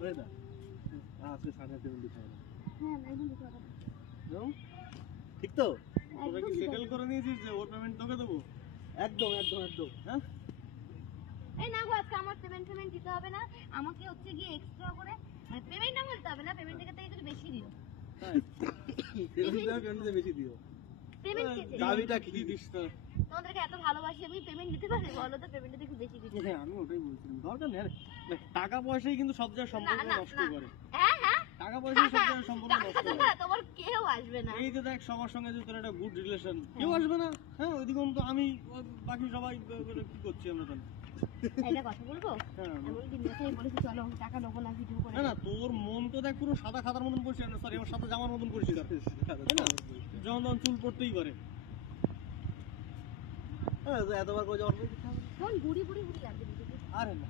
ওই দা আজকে 7:30 পেমেন্ট দিতে হবে। হ্যাঁ একদম দিতে হবে। ঠিক তো? তোরা কি সেটেল করে নিয়েছিস যে ওর পেমেন্ট তোকে দেবো? একদম একদম একদম। হ্যাঁ এই না গো, আজকে আমার পেমেন্ট দিতে হবে না, আমাকে হচ্ছে গিয়ে এক্সট্রা করে পেমেন্ট না বলতে হবে না, পেমেন্টের থেকে একটু বেশি দিও। পেমেন্ট বেশি দিও। পেমেন্ট দাবিটা কি দিস তো? তোমাদেরকে এত ভালোবাসি আমি, পেমেন্ট দিতে পারি বলো তো, পেমেন্টটা একটু বেশি দিতে। হ্যাঁ আমি ওটাই বলছিলাম, দরকার নেই। টাকা পয়সাই কিন্তু সব জায়গায় সম্পর্ক নষ্ট করে। হ্যাঁ হ্যাঁ, টাকা পয়সাই সব জায়গায় সম্পর্ক নষ্ট করে। তোমার কেউ আসবে না। এই যে দেখ সবার সঙ্গে যে তোর একটা গুড রিলেশন, কেউ আসবে না। হ্যাঁ ওইদিকে তো আমি বাকি সবাই কি করছি আমরা তাহলে? এটা কথা বলবো, হ্যাঁ এমন দিন দেখাই বলেছি চলো টাকা নেবো না, ভিডিও করে। না না, তোর মন তো দেখ পুরো সাদা খাতার মতন পরিষ্কার, সরি আমার সাদা জামার মতন পরিষ্কার, তাই না? যখন তখন চুল পড়তেই পারে। এতবার করে কোন বুড়ি বুড়ি বুড়ি লাগবে? আরে না